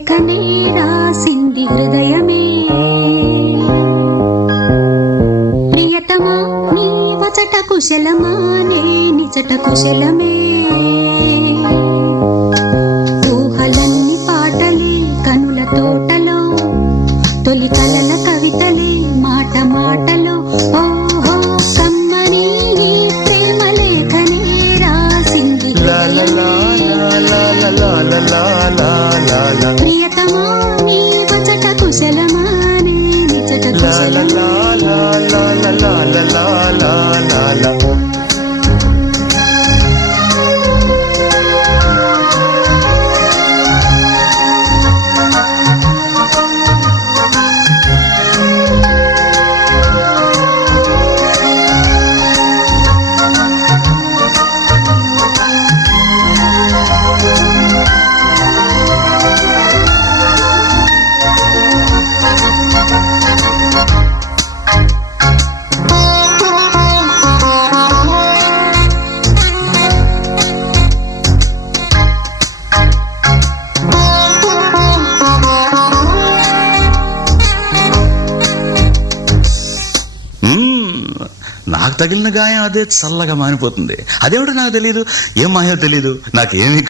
లేఖనే రాసింది హృదయమే. ప్రియతమా నీ వచట కుశలమా నే నిజట కుశలమే. ఊహలన్నీ పాటలే కనుల తోటలో, తొలి కలల కవితలే మాట మాటలో. ఓహో కమ్మని నీ ప్రేమ లేఖనే రాసింది ప్రియతమా నీ వచట కుశలమా నే నిజట కుశలమే. నాకు తగిలిన గాయం అదే చల్లగా మానిపోతుంది. అదేమిటో నాకు తెలియదు, ఏం మాయో తెలియదు, నాకేమీ